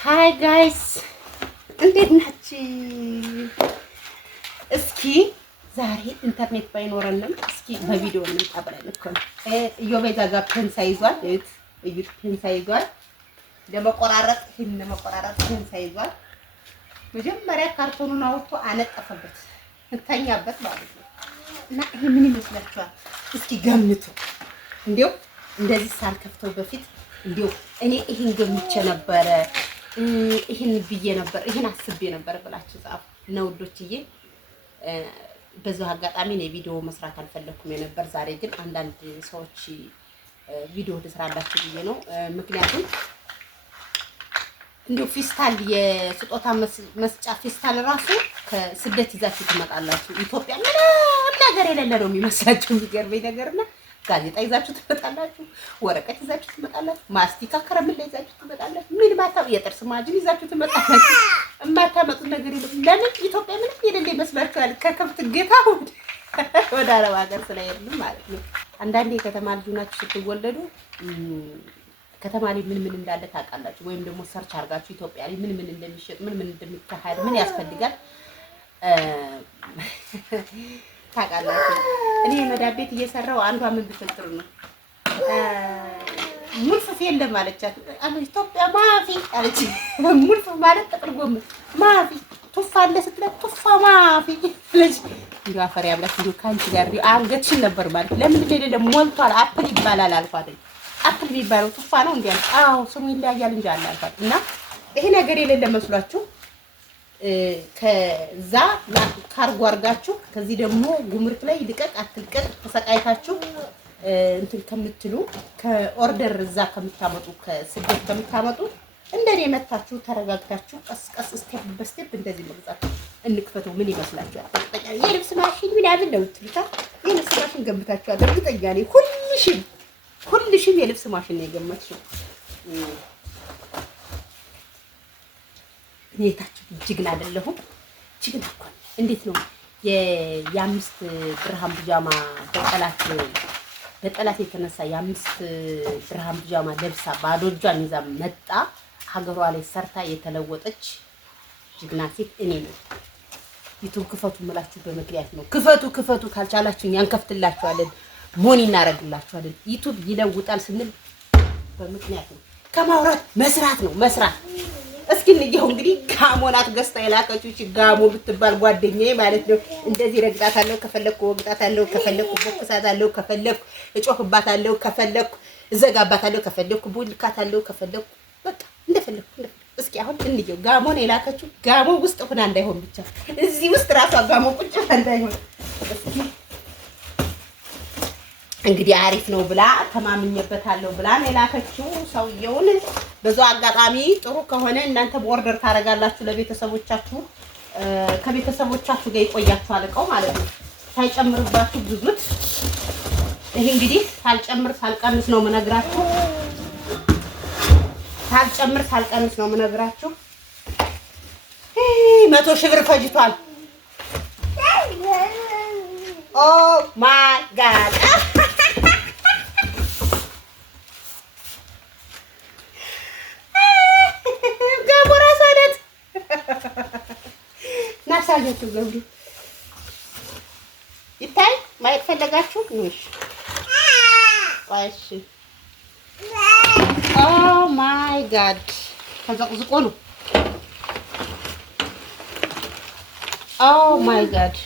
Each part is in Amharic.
ሃይ ጋይስ እንዴት ናችሁ? እስኪ ዛሬ ኢንተርኔት ባይኖረንም እስኪ በቪዲዮ እንጣብለን እኮ ነው። ኢዮቤዛ ጋር ፔንሳ ይዟል። እዩት፣ ፔንሳ ይዟል። ለመቆራረጥ ፔንሳ ይዟል። መጀመሪያ ካርቶኑን አውጥቶ አነጠፈበት፣ ተኛበት ማለት ነው። እና ይሄ ምን ይመስላችኋል? እስኪ ገምቱ። እንዴው እንደዚህ ሳልከፍተው በፊት እንዴው እኔ ይሄን ገምቼ ነበረ፣ ይሄን ብዬ ነበር፣ ይሄን አስቤ ነበር ብላችሁ ጻፉ ነው ውዶችዬ። በዛው አጋጣሚ ነው ቪዲዮ መስራት አልፈለኩም የነበር። ዛሬ ግን አንዳንድ ሰዎች ቪዲዮ ልስራላችሁ ብዬ ነው። ምክንያቱም እንዴው ፊስታል የስጦታ መስጫ ፊስታል ራሱ ከስደት ይዛችሁ ትመጣላችሁ። ኢትዮጵያ ምንም ነገር የሌለ ነው የሚመስላችሁ። የሚገርመኝ ነገርና ጋዜጣ ይዛችሁ ትመጣላችሁ፣ ወረቀት ይዛችሁ ትመጣላችሁ፣ ማስቲካ ከረሜላ ይዛችሁ ትመጣላችሁ። ምን ማታው የጥርስ ማጅን ይዛችሁ ትመጣላችሁ። እማታመጡት ነገር የለም። ለምን ኢትዮጵያ ምንም የሌለ ይመስላችኋል? ከከብት ጌታ ወደ አረብ ሀገር ስለሄድን ማለት ነው። አንዳንዴ የከተማ ልጅ ናችሁ ስትወለዱ ከተማ ላይ ምን ምን እንዳለ ታውቃላችሁ። ወይም ደግሞ ሰርች አድርጋችሁ ኢትዮጵያ ላይ ምን ምን እንደሚሸጥ ምን ምን እንደሚካሄድ ምን ያስፈልጋል ታውቃላችሁ። እኔ መዳብ ቤት እየሰራው አንዷ ምን ብትጥሩ ነው ሙልፍ የለም አለቻት። ኢትዮጵያ ማፊ አለች። ሙልፍ ማለት ጥቅል ጎመን ማፊ ቱፋ አለ ስትላት ቱፋ ማፊ አለች። እንዲሁ አፈር ያብላት እንዲሁ ካንቺ ጋር አንገትሽን ነበር ማለት ለምን እንደሌለ ሞልቷል። አፕል ይባላል አልኳት። አፕል ቢባለው ቱፋ ነው እንዴ? አዎ ስሙ ይለያያል እንጂ አለ አልኳት። እና ይሄ ነገር የሌለ መስሏችሁ ከዛ ካርጎ አድርጋችሁ ከዚህ ደግሞ ጉምሩክ ላይ ልቀቅ አትልቀቅ ተሰቃይታችሁ እንትን ከምትሉ ከኦርደር እዛ ከምታመጡ ከስደት ከምታመጡ እንደኔ መታችሁ ተረጋግታችሁ ቀስ ቀስ ስቴፕ በስቴፕ እንደዚህ መግዛት እንክፈተው። ምን ይመስላችኋል? የልብስ ማሽን ምናምን ነው ትልታ የልብስ ማሽን ገምታችኋል? እርግጠኛ ነኝ ሁልሽም የልብስ ማሽን ነው የገመትሽው። እኔታችሁ ጅግና አይደለሁም? ጅግና እኮ እንዴት ነው የአምስት ድርሃም ቢጃማ በጠላት የተነሳ የአምስት ድርሃም ቢጃማ ለብሳ ባዶ እጇን ይዛ መጣ ሀገሯ ላይ ሰርታ የተለወጠች ጅግና ሴት እኔ ነኝ። ዩቲዩብ ክፈቱ የምላችሁ በምክንያት ነው። ክፈቱ ካልቻላችሁ እኛን ከፍትላችኋለን፣ ሞኒ እናደርግላችኋለን። ዩቲዩብ ይለውጣል ስንል በምክንያት ነው። ከማውራት መስራት ነው መስራት። እስኪ እንየው እንግዲህ ጋሞናት ገዝታ የላከችው እቺ ጋሞ ብትባል ጓደኛዬ ማለት ነው። እንደዚህ ረግጣታለሁ፣ ከፈለኩ ወግጣታለሁ፣ ከፈለኩ ቦክሳታለሁ፣ ከፈለኩ እጮህባታለሁ፣ ከፈለኩ እዘጋባታለሁ፣ ከፈለኩ ቡልካታለሁ፣ ከፈለኩ በቃ እንደፈለኩ። እስኪ አሁን እንየው ጋሞን የላከችው ጋሞ ውስጥ ሆና እንዳይሆን ብቻ እዚህ ውስጥ ራሷ ጋሞ ቁጭ እንዳይሆን እስኪ እንግዲህ አሪፍ ነው ብላ ተማምኜበታለሁ ብላ ነው የላከችው ሰውየውን። በዛው አጋጣሚ ጥሩ ከሆነ እናንተ በኦርደር ታደርጋላችሁ ለቤተሰቦቻችሁ፣ ከቤተሰቦቻችሁ ጋር ይቆያችኋል እቃው ማለት ነው። ሳይጨምርባችሁ ብዙት። ይሄ እንግዲህ ሳልጨምር ሳልቀንስ ነው የምነግራችሁ። ሳልጨምር ሳልቀንስ ነው የምነግራችሁ። 100,000 ብር ፈጅቷል። ኦ ማይ ጋድ ናሳጀቱ ገብሩ ይታይ ማየት ፈለጋችሁ? እሺ ዋሽ ኦ ማይ ጋድ ተዘቅዝቆ ነው። ኦ ማይ ጋድ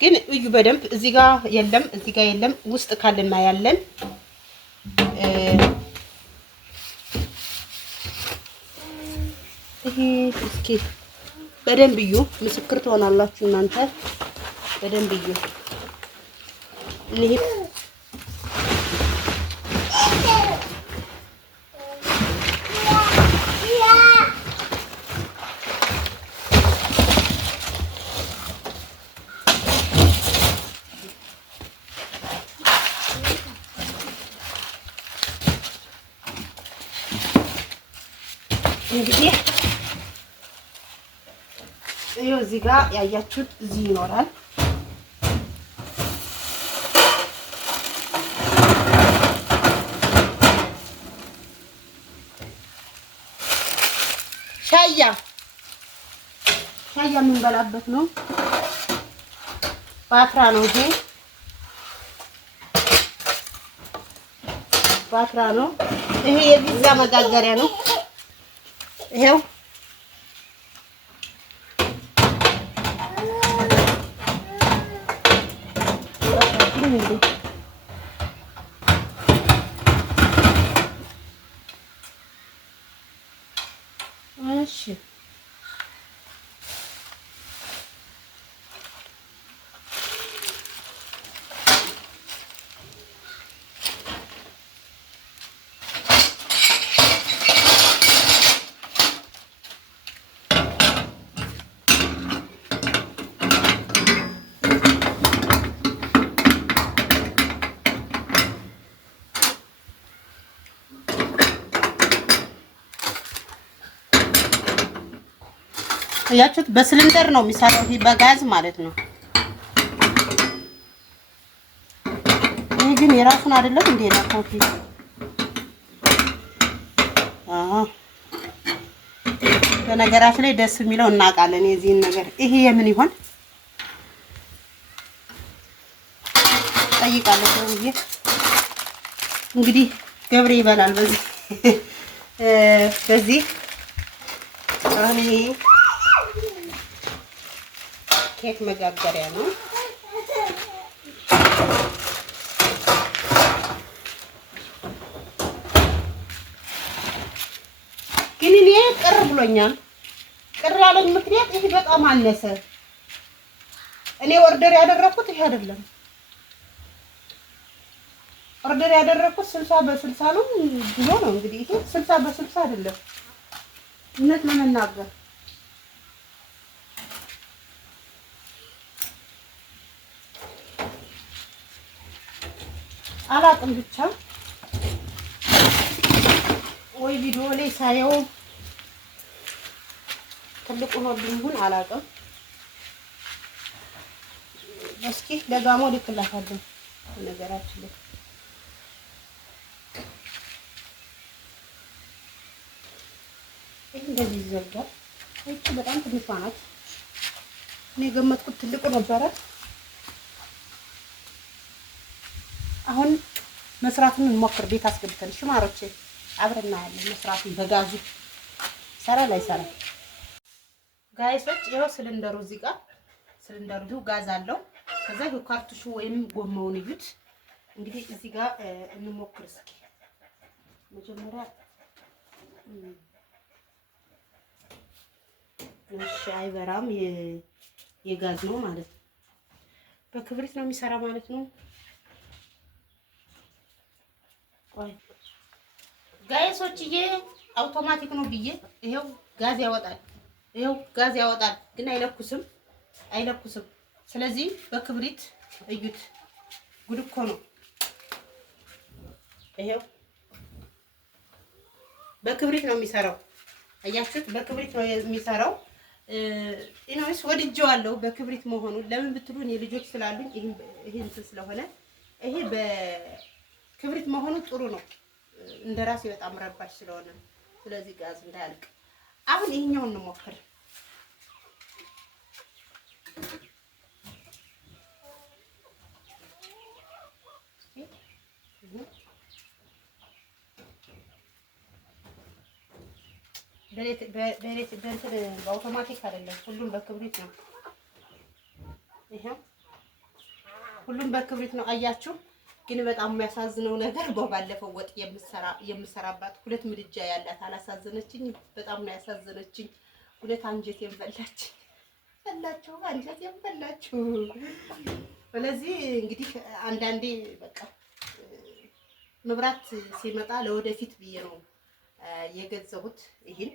ግን እዩ በደንብ እዚህ ጋር የለም፣ እዚህ ጋር የለም። ውስጥ ካለና ያለን ይሄ እስኪ በደንብ እዩ። ምስክር ትሆናላችሁ እናንተ። በደንብ እዩ። ይሄ እንግዲህ ይኸው እዚህ ጋር ያያችሁት እዚህ ይኖራል። ሻያ የምንበላበት ነው። ባትራ ነው ይሄ ባትራ ነው። ይሄ የፒዛ መጋገሪያ ነው። ይሄው እሺ ያችሁት በሲሊንደር ነው የሚሰራው። ይሄ በጋዝ ማለት ነው። ይሄ ግን የራሱን አይደለም እንዴ ነው ኮፊ። በነገራችን ላይ ደስ የሚለው እናውቃለን የዚህን ነገር። ይሄ የምን ይሆን ጠይቃለሁ ሰውዬ። እንግዲህ ገብሬ ይበላል በዚህ በዚህ እኔ ኬክ መጋገሪያ ነው። ግን እኔ ቅር ብሎኛል። ቅር ያለኝ ምክንያት ይሄ በጣም አነሰ። እኔ ኦርደር ያደረኩት ይሄ አይደለም። ኦርደር ያደረኩት 60 በ60 ነው ብሎ ነው እንግዲህ። ይሄ 60 በ60 አይደለም። እውነት ለመናገር አላቅም ብቻ ወይ ቪዲዮ ላይ ሳየው ትልቁ ነው ቢሆን አላቅም። እስኪ ለጋሞ ልክላታለሁ ነገራችን ላይ እንደዚህ ይዘጋል። እቺ በጣም ትንሿ ናት። እኔ ገመትኩት ትልቁ ነበረ። አሁን መስራቱን እንሞክር። ቤት አስገብተን እሺ ማሮቼ አብረን እናያለን። መስራቱን በጋዙ ሰራ ላይ ሰራ ጋይሶች፣ ይኸው ሲሊንደሩ እዚህ ጋር ሲሊንደሩ ጋዝ አለው። ከዛ ይኸው ካርቱሹ ወይም ጎማውን እዩት። እንግዲህ እዚህ ጋር እንሞክር እስኪ። መጀመሪያ እሺ፣ አይበራም። የጋዝ ነው ማለት ነው። በክብሪት ነው የሚሰራ ማለት ነው። ጋይሶችዬ አውቶማቲክ ነው ብዬ ይሄው ጋዝ ያወጣል። ይሄው ጋዝ ያወጣል፣ ግን አይለኩስም። ስለዚህ በክብሪት እዩት። ጉድ እኮ ነው። ይሄው በክብሪት ነው የሚሰራው። አያችሁት? በክብሪት ነው የሚሰራው። ኢኖስ ወድጄዋለሁ በክብሪት መሆኑን። ለምን ብትሉ እኔ ልጆች ስላሉኝ ይሄን ስለሆነ ይሄ በክብሪት መሆኑ ጥሩ ነው። እንደራሴ በጣም ረባሽ ስለሆነ ስለዚህ ጋዝ እንዳያልቅ። አሁን ይሄኛውን እንሞክር። በአውቶማቲክ አይደለም፣ ሁሉም በክብሪት ነው። ይሄው ሁሉም በክብሪት ነው። አያችሁ? ግን በጣም የሚያሳዝነው ነገር ባለፈው ወጥ የምሰራባት 2 ምድጃ ያላት አላሳዘነችኝ። በጣም ነው ያሳዘነችኝ። ሁለት አንጀቴን በላችሁ አንጀቴን በላችሁ። ስለዚህ እንግዲህ አንዳንዴ በቃ መብራት ሲመጣ ለወደፊት ብዬ ነው የገዛሁት። ይሄን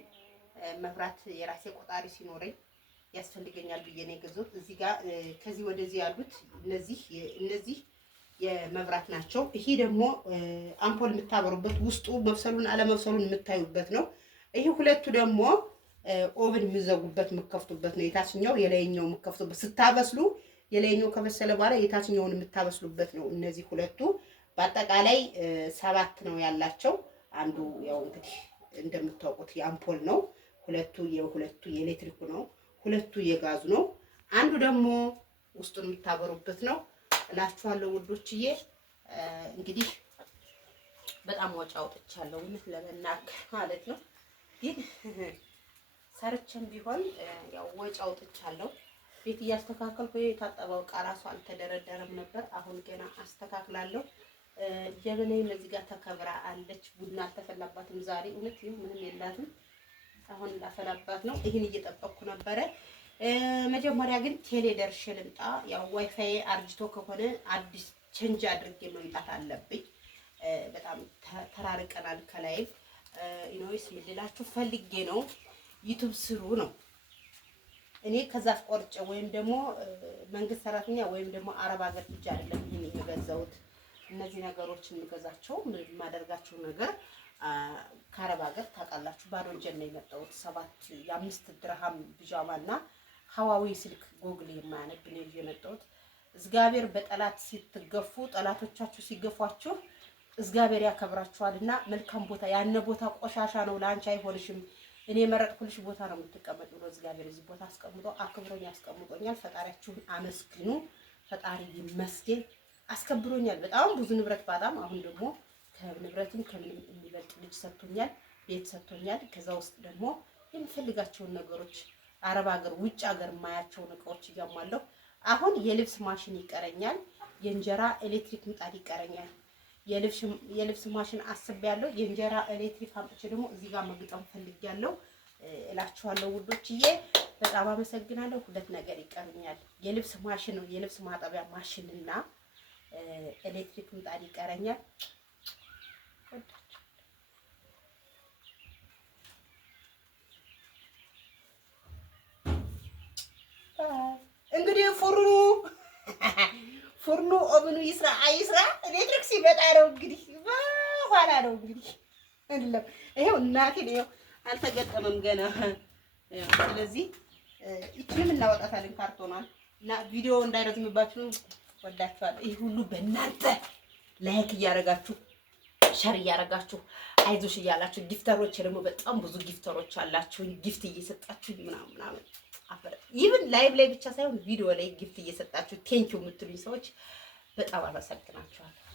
መብራት የራሴ ቆጣሪ ሲኖረኝ ያስፈልገኛል ብዬ ነው የገዛሁት። እዚህ ጋር ከዚህ ወደዚህ ያሉት እነዚህ የመብራት ናቸው። ይሄ ደግሞ አምፖል የምታበሩበት ውስጡ መብሰሉን አለመብሰሉን የምታዩበት ነው። ይሄ ሁለቱ ደግሞ ኦቨን የሚዘጉበት የምከፍቱበት ነው። የታችኛው የላይኛው የምከፍቱበት ስታበስሉ የላይኛው ከበሰለ በኋላ የታችኛውን የምታበስሉበት ነው። እነዚህ ሁለቱ በአጠቃላይ 7 ነው ያላቸው። አንዱ ያው እንግዲህ እንደምታውቁት የአምፖል ነው። ሁለቱ የኤሌክትሪኩ ነው። ሁለቱ የጋዙ ነው። አንዱ ደግሞ ውስጡን የምታበሩበት ነው እላችኋለሁ ውዶችዬ። እንግዲህ በጣም ወጪ አውጥቻለሁ እውነት ለመናገር ማለት ነው። ግን ሰርቼም ቢሆን ያው ወጪ አውጥቻለሁ። ቤት እያስተካከልኩ የታጠበው ዕቃ ራሱ አልተደረደረም ነበር። አሁን ገና አስተካክላለሁ። ጀበናዬ እዚህ ጋር ተከብራ አለች። ቡና አልተፈላባትም ዛሬ እውነት ምንም የላትም። አሁን ላፈላባት ነው። ይህን እየጠበቅኩ ነበረ። መጀመሪያ ግን ቴሌ ደርሼ ልምጣ። ያው ዋይፋይ አርጅቶ ከሆነ አዲስ ቼንጅ አድርጌ መምጣት አለብኝ። በጣም ተራርቀናል ከላይ ኢኖይስ ምልላችሁ ፈልጌ ነው። ዩቲዩብ ስሩ ነው። እኔ ከዛፍ ቆርጬ ወይም ደግሞ መንግስት ሰራተኛ ወይም ደግሞ አረብ ሀገር ብቻ አይደለም ይሄን የገዛሁት። እነዚህ ነገሮች የምገዛቸው የማደርጋቸው ነገር ከአረብ ሀገር ታውቃላችሁ። ባዶ እጄን ነው የመጣሁት። 5 ድርሃም ቢጃማና ሀዋዊ ስልክ ጎግል የማያነብ ነው ይዤ የመጣሁት። እግዚአብሔር በጠላት ስትገፉ ጠላቶቻችሁ ሲገፏችሁ እግዚአብሔር ያከብራችኋልና መልካም ቦታ ያነ ቦታ ቆሻሻ ነው ለአንቺ አይሆንሽም፣ እኔ የመረጥኩልሽ ቦታ ነው የምትቀመጥ ብሎ እግዚአብሔር እዚህ ቦታ አስቀምጦ አክብሮኝ አስቀምጦኛል። ፈጣሪያችሁን አመስግኑ። ፈጣሪ ይመስገን አስከብሮኛል። በጣም ብዙ ንብረት ባጣም አሁን ደግሞ ከንብረትም ከምንም የሚበልጥ ልጅ ሰጥቶኛል፣ ቤት ሰጥቶኛል። ከዛ ውስጥ ደግሞ የምፈልጋቸውን ነገሮች አረብ ሀገር ውጭ ሀገር የማያቸውን እቃዎች እያሟለሁ። አሁን የልብስ ማሽን ይቀረኛል፣ የእንጀራ ኤሌክትሪክ ምጣድ ይቀረኛል። የልብስ ማሽን አስቤያለሁ። የእንጀራ ኤሌክትሪክ አምጥቼ ደግሞ እዚህ ጋር መግጠም ፈልጌያለሁ እላችኋለሁ ውዶችዬ። በጣም አመሰግናለሁ። 2 ነገር ይቀርኛል። የልብስ ማሽን ነው፣ የልብስ ማጠቢያ ማሽን እና ኤሌክትሪክ ምጣድ ይቀረኛል። እንግዲህ ፉርኑ ኦብኑ ይስራ አይስራ ኤሌክትሪክ ሲመጣ ነው እንግዲህ በኋላ ነው እንግዲህ አይደለም። ይሄው እናቴ ነው አልተገጠመም ገና። ስለዚህ እቺንም እናወጣታለን ካርቶኗን እና ቪዲዮ እንዳይረዝምባችሁ ወዳችኋለሁ። ይሄ ሁሉ በእናንተ ላይክ እያደረጋችሁ ሸር እያደረጋችሁ አይዞሽ እያላችሁ ጊፍተሮች ደግሞ በጣም ብዙ ጊፍተሮች አላችሁ። ጊፍት እየሰጣችሁ ምናምን አፈር ይብን ላይቭ ላይ ብቻ ሳይሆን ቪዲዮ ላይ ጊፍት እየሰጣችሁ ቴንኪው የምትሉኝ ሰዎች በጣም አመሰግናችኋለሁ።